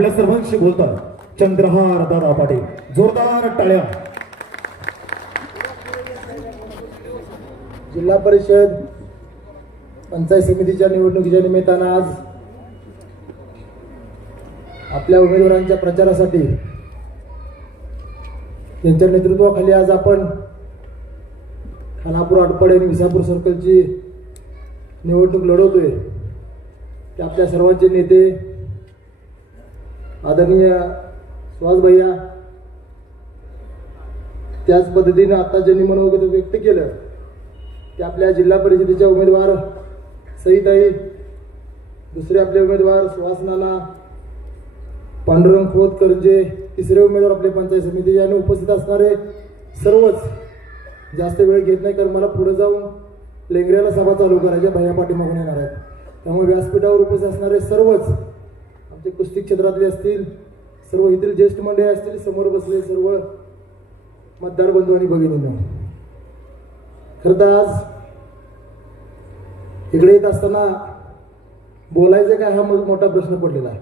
आपल्या सर्वांशी बोलतात चंद्रहार दादा पाटील. जोरदार टाळ्या. जिल्हा परिषद पंचायत समितीच्या निवडणुकीच्या निमित्तानं आज आपल्या उमेदवारांच्या प्रचारासाठी त्यांच्या नेतृत्वाखाली आज आपण खानापूर आटपाडी आणि विसापूर सर्कलची निवडणूक लढवतोय. ते आपल्या सर्वांचे नेते आदरणीय सुहास भैया त्याच पद्धतीने आता ज्यांनी मनोगत व्यक्त केलं ते आपल्या जिल्हा परिषदेच्या उमेदवार सईताई दुसरे आपले उमेदवार सुहास नाना पांडुरंग खोत करंजे तिसरे उमेदवार आपले पंचायत समिती आणि उपस्थित असणारे सर्वच जास्त वेळ घेत नाही कारण मला पुढे जाऊन लेंगऱ्याला सभा चालू करायच्या भैया पाठीमागून येणार आहेत. त्यामुळे व्यासपीठावर उपस्थित असणारे सर्वच आमचे कुस्ती क्षेत्रातले असतील सर्व येथील ज्येष्ठ मंडळी असतील समोर बसले सर्व मतदार बंधू आणि भगिनींना. खरं तर आज इकडे येत असताना बोलायचं काय हा मोठा प्रश्न पडलेला आहे.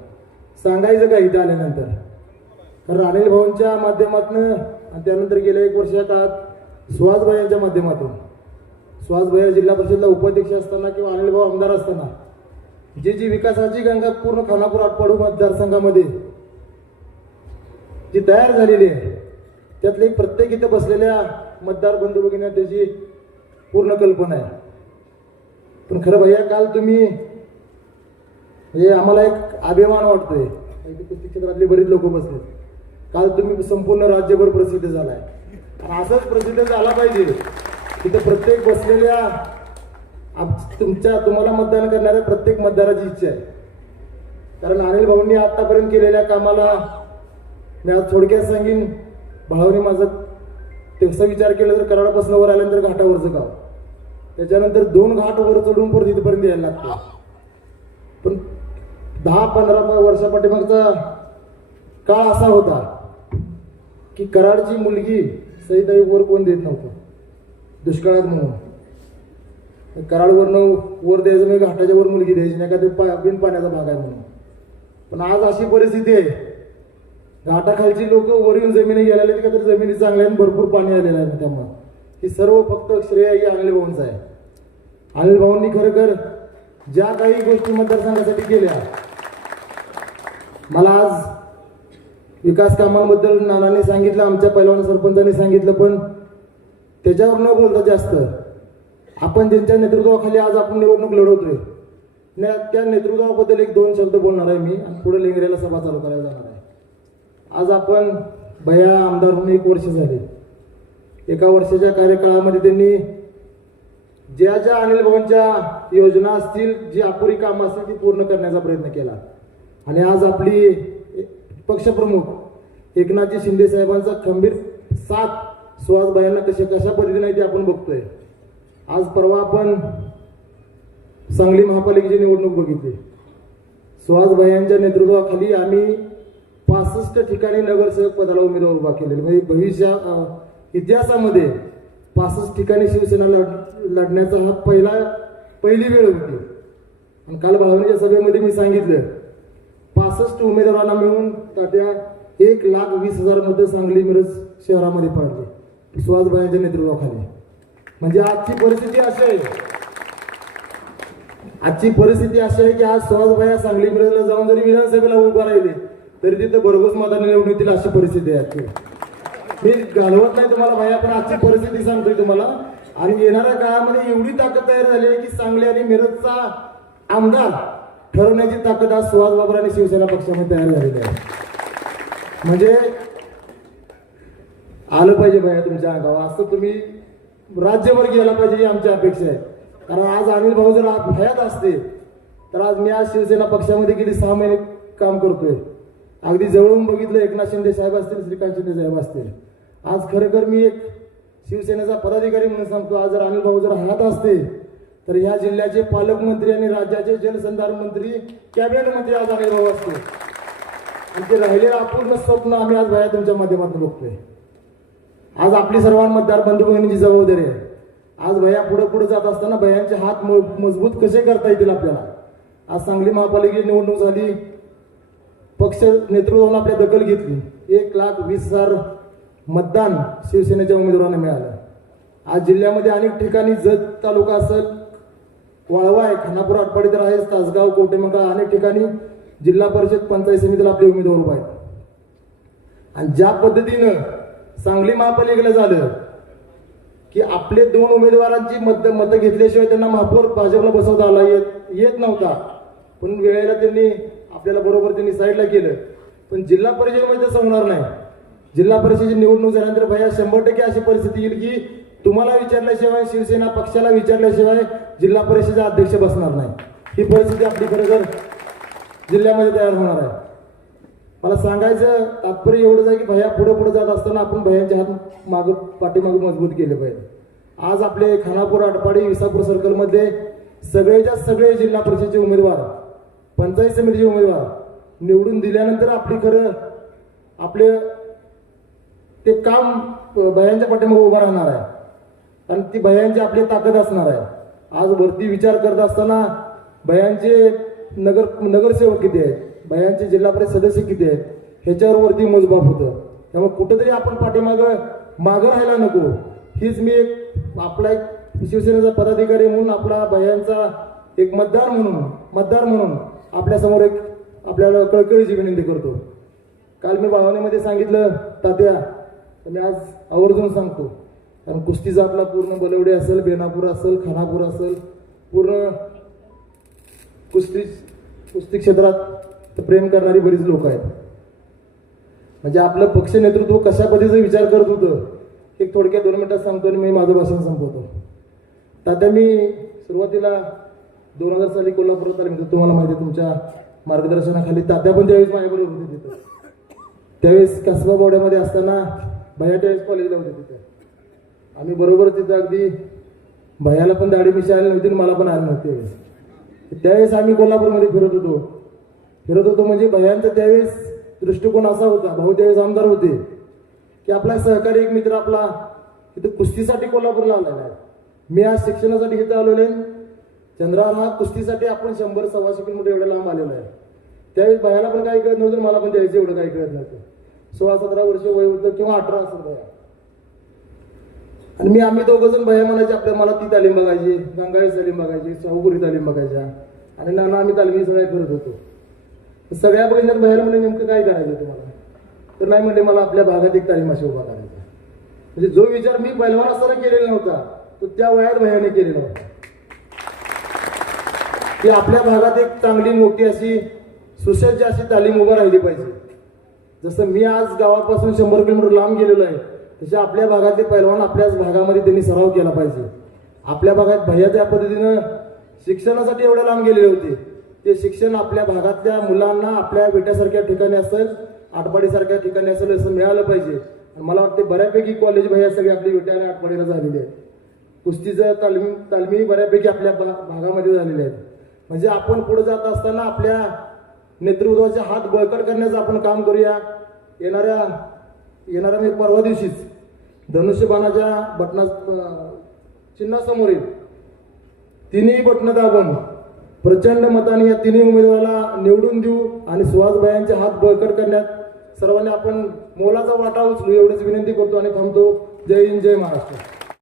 सांगायचं काय इथे आल्यानंतर? कारण अनिल भाऊंच्या माध्यमातून आणि त्यानंतर गेल्या एक वर्षा काळात सुहास यांच्या माध्यमातून सुहास जिल्हा परिषदला उपाध्यक्ष असताना किंवा अनिल भाऊ आमदार असताना जी जी विकासाची गंगा पूर्ण खानापूर आटपाडू मतदारसंघामध्ये जी तयार झालेली आहे त्यातले प्रत्येक इथं बसलेल्या मतदार बंधू भगिनी त्याची पूर्ण कल्पना आहे. पण खरं भैया काल तुम्ही हे आम्हाला एक अभिमान वाटतोय. क्षेत्रातले बरीच लोक बसले काल तुम्ही संपूर्ण राज्यभर प्रसिद्ध झालाय. असंच प्रसिद्ध झाला पाहिजे तिथं प्रत्येक बसलेल्या तुमच्या तुम्हाला मतदान करणाऱ्या प्रत्येक मतदाराची इच्छा आहे. कारण अनिल भाऊंनी आतापर्यंत केलेल्या कामाला मी आज थोडक्यात सांगेन भावाने माझं तसा विचार केला तर कराडापासून वर आल्यानंतर घाटावरचं गाव. त्याच्यानंतर दोन घाट वर चढून परत इथपर्यंत यायला लागतं. पण दहा पंधरा प- वर्षापाठीमागचा काळ असा होता की कराडची मुलगी सईताई वर कोण देत नव्हतं? दुष्काळात म्हणून. कराडवरनं वर द्यायचं म्हणजे घाटाच्या वर मुलगी द्यायची नाही का? ते पा बिन पाण्याचा भाग आहे म्हणून. पण आज अशी परिस्थिती आहे. घाटाखालची लोक वर येऊन जमिनी गेलेले आहेत का तर जमिनी चांगल्या आणि भरपूर पाणी आलेलं आहे त्यामुळं. हे सर्व फक्त श्रेय ही अनिल भाऊंचं आहे. अनिल भाऊंनी खरोखर ज्या काही गोष्टी मतदारसंघासाठी केल्या मला आज विकास कामांबद्दल नानांनी सांगितलं आमच्या पहिलवान सरपंचांनी सांगितलं पण त्याच्यावर न बोलता जास्त आपण त्यांच्या नेतृत्वाखाली आज आपण निवडणूक लढवतोय न- त्या नेतृत्वाबद्दल एक दोन शब्द बोलणार आहे मी. आणि पुढे लेंगरेला सभा चालू करायला जाणार आहे. आज आपण भया आमदार होऊन एक वर्ष झाले. एका वर्षाच्या कार्यकाळामध्ये त्यांनी ज्या ज्या अनिल भवनच्या योजना असतील जी अपुरी कामं असतील ती पूर्ण करण्याचा प्रयत्न केला. आणि आज आपली पक्षप्रमुख एकनाथजी शिंदे साहेबांचा खंबीर साथ सुहासबाईंना कशा कशा पद्धतीने आहे ते आपण बघतोय. आज परवा आपण सांगली महापालिकेची निवडणूक बघितली. सुहास यांच्या नेतृत्वाखाली आम्ही पासष्ट ठिकाणी नगरसेवक पदाला उमेदवार उभा केलेले. म्हणजे भविष्या इतिहासामध्ये पासष्ट ठिकाणी शिवसेना लढ लढण्याचा हा पहिला पहिली वेळ होती. आणि काल बाळवणीच्या सभेमध्ये मी सांगितलं पासष्ट उमेदवारांना मिळून त्या एक लाख वीस हजारमध्ये सांगली मिरज शहरामध्ये पडले. सुहासभाईंच्या नेतृत्वाखाली. म्हणजे आजची परिस्थिती अशी आहे. आजची परिस्थिती अशी आहे की आज सुहासबाई सांगली मिरजला जाऊन जरी विधानसभेला उभा राहिले तरी तिथं भरघोस मताने निवडणुकीतील अशी परिस्थिती आहे आजची. मी घालवत नाही तुम्हाला भाया पण आजची परिस्थिती सांगतोय तुम्हाला. आणि येणाऱ्या काळामध्ये एवढी ताकद तयार झाली आहे की सांगली आणि मिरजचा आमदार ठरवण्याची ताकद आज सुहास बाबर आणि शिवसेना पक्षामध्ये तयार झालेली आहे. म्हणजे आलं पाहिजे भाया तुमच्या अंगावर. असं तुम्ही राज्यभर गेला पाहिजे ही आमची अपेक्षा आहे. कारण आज अनिल भाऊ जर आज भयात असते तर आज मी आज शिवसेना पक्षामध्ये गेली सहा महिने काम करतोय. अगदी जवळून बघितलं एकनाथ शिंदे साहेब असतील श्रीकांत शिंदे साहेब असतील. आज खरोखर मी एक शिवसेनेचा पदाधिकारी म्हणून सांगतो आज जर अनिल भाऊ जर हयात असते तर ह्या जिल्ह्याचे पालकमंत्री आणि राज्याचे जलसंधारण मंत्री कॅबिनेट मंत्री आज अनिल भाऊ असते आणि ते राहिलेलं अपूर्ण स्वप्न आम्ही आज भया तुमच्या माध्यमातून बघतोय. आज आपली सर्वां मतदार बंधू भगिनीची जबाबदारी आहे. आज भया पुढे पुढे जात असताना भयांचे हात म- मजबूत कसे करता येतील आपल्याला? आज सांगली महापालिकेची निवडणूक झाली. पक्ष नेतृत्वानं आपल्या दखल घेतली. एक लाख वीस हजार मतदान शिवसेनेच्या उमेदवारांना मिळालं. आज जिल्ह्यामध्ये अनेक ठिकाणी जत तालुका असेल वाळवा आहे खानापूर आटपाडी तर आहेच तासगाव कोटेमंगळ अनेक ठिकाणी जिल्हा परिषद पंचायत समितीला आपले उमेदवार उभा आहेत. आणि ज्या पद्धतीनं सांगली महापालिकेला झालं की आपले दोन उमेदवारांची मत मतं घेतल्याशिवाय त्यांना महापौर भाजपला बसवता आला येत येत नव्हता. पण वेळेला त्यांनी आपल्याला बरोबर त्यांनी साईडला केलं. पण जिल्हा परिषदेमध्ये तसं होणार नाही. जिल्हा परिषदेची निवडणूक झाल्यानंतर भैया शंभर टक्के अशी परिस्थिती येईल की तुम्हाला विचारल्याशिवाय शिवसेना पक्षाला विचारल्याशिवाय जिल्हा परिषदेचा अध्यक्ष बसणार नाही. ही परिस्थिती आपली खरोखर जिल्ह्यामध्ये तयार होणार आहे. मला सांगायचं तात्पर्य एवढंच आहे की भैया पुढे पुढे जात असताना आपण भैयांच्या हात मागं पाठीमागं मजबूत केले पाहिजे. आज आपले खानापूर आटपाडी विसापूर सर्कलमध्ये सगळेच्या सगळे जिल्हा परिषदेचे उमेदवार पंचायत समितीचे उमेदवार निवडून दिल्यानंतर आपली खरं आपले ते काम भयांच्या पाठीमागे उभं राहणार आहे. आणि ती भयांची आपली ताकद असणार आहे. आज वरती विचार करत असताना भयांचे नगर नगरसेवक किती आहेत? भयांचे जिल्हा परिषद सदस्य किती आहेत? ह्याच्यावर वरती मोजमाप होतं. त्यामुळे कुठेतरी आपण पाठीमागं मागं राहायला नको. हीच मी एक आपला एक शिवसेनेचा पदाधिकारी म्हणून आपला भयांचा एक मतदार म्हणून मतदार म्हणून आपल्यासमोर एक आपल्याला कळकळीची विनंती करतो. काल मी बाळवणीमध्ये सांगितलं तात्या तर मी आज आवर्जून सांगतो. कारण कुस्तीचा आपला पूर्ण बलवडे असेल बेनापूर असेल खानापूर असेल पूर्ण कुस्ती कुस्ती क्षेत्रात तर प्रेम करणारी बरीच लोक आहेत. म्हणजे आपलं पक्ष नेतृत्व कशा पद्धतीचा विचार करत होतं एक थोडक्यात दोन मिनिटात सांगतो आणि मी माझं भाषण संपवतो. तात्या मी सुरुवातीला दोन हजार साली कोल्हापुरात आले म्हणजे तुम्हाला माहिती तुमच्या मार्गदर्शनाखाली तात्या पण त्यावेळेस माझ्याबरोबर होते तिथं. त्यावेळेस कसबा बोड्यामध्ये असताना भैया त्यावेळेस कॉलेजला होते तिथे. आम्ही बरोबर तिथं अगदी भयाला पण दाढी मिशी आली नव्हती आणि मला पण आली नव्हती. त्यावेळेस त्यावेळेस आम्ही कोल्हापूरमध्ये फिरत होतो. फिरत होतो म्हणजे भैयांचा त्यावेळेस दृष्टिकोन असा होता भाऊ त्यावेळेस आमदार होते की आपला सहकारी एक मित्र आपला तिथं कुस्तीसाठी कोल्हापूरला आलेला आहे. मी आज शिक्षणासाठी इथं आलेलो आहे. चंद्रावर हा कुस्तीसाठी आपण शंभर सव्वाशे किलोमीटर एवढ्या लांब आलेलो आहे. त्यावेळेस भयाला पण काही कळत नव्हतं मला पण त्यावेळेस एवढं काही कळत नव्हतं. सोळा सतरा वर्ष वय होतं किंवा अठरा असं भया आणि मी आम्ही दोघं जण भया म्हणायचे आपल्या मला ती तालीम बघायची गंगाळी तालीम बघायची शाहूपुरी तालीम बघायच्या. आणि नाना आम्ही तालमी सगळ्या फिरत होतो. सगळ्या बघितल्यात बाहेर म्हणजे नेमकं काय करायचं तुम्हाला? तर नाही म्हणले मला आपल्या भागात एक तालीमाशी उभा करायचा म्हणजे जो विचार मी पहिलवान असताना केलेला नव्हता तो त्या वयात भयाने केलेला होता. की आपल्या भागात एक चांगली मोठी अशी सुसज्ज अशी तालीम उभा राहिली पाहिजे. जसं मी आज गावापासून शंभर किलोमीटर लांब गेलेलो आहे तसे आपल्या भागातले पैलवान आपल्याच भागामध्ये त्यांनी सराव केला पाहिजे. आपल्या भागात भैया त्या पद्धतीनं शिक्षणासाठी एवढ्या लांब गेलेले होते. ते शिक्षण आपल्या भागातल्या मुलांना आपल्या विट्यासारख्या ठिकाणी असेल आटपाडीसारख्या ठिकाणी असेल असं मिळालं पाहिजे. आणि मला वाटते बऱ्यापैकी कॉलेज भैया सगळी आपली विट्या आणि आटपाडीला झालेली आहेत. कुस्तीचं तालमी तालमी बऱ्यापैकी आपल्या भा- भागामध्ये झालेले आहेत. म्हणजे आपण पुढे जात असताना आपल्या नेतृत्वाचे हात बळकट करण्याचं आपण काम करूया. येणाऱ्या येणाऱ्या मी परवा दिवशीच धनुष्यबाणाच्या बटना चिन्हासमोर चिन्हासमोरील तिन्ही बटणं दाबून प्रचंड मताने या तिन्ही उमेदवाराला निवडून देऊ आणि सुहासभायांचे हात बळकट करण्यात सर्वांनी आपण मोलाचा वाटा उचलू एवढीच विनंती करतो आणि थांबतो. जय हिंद जय महाराष्ट्र.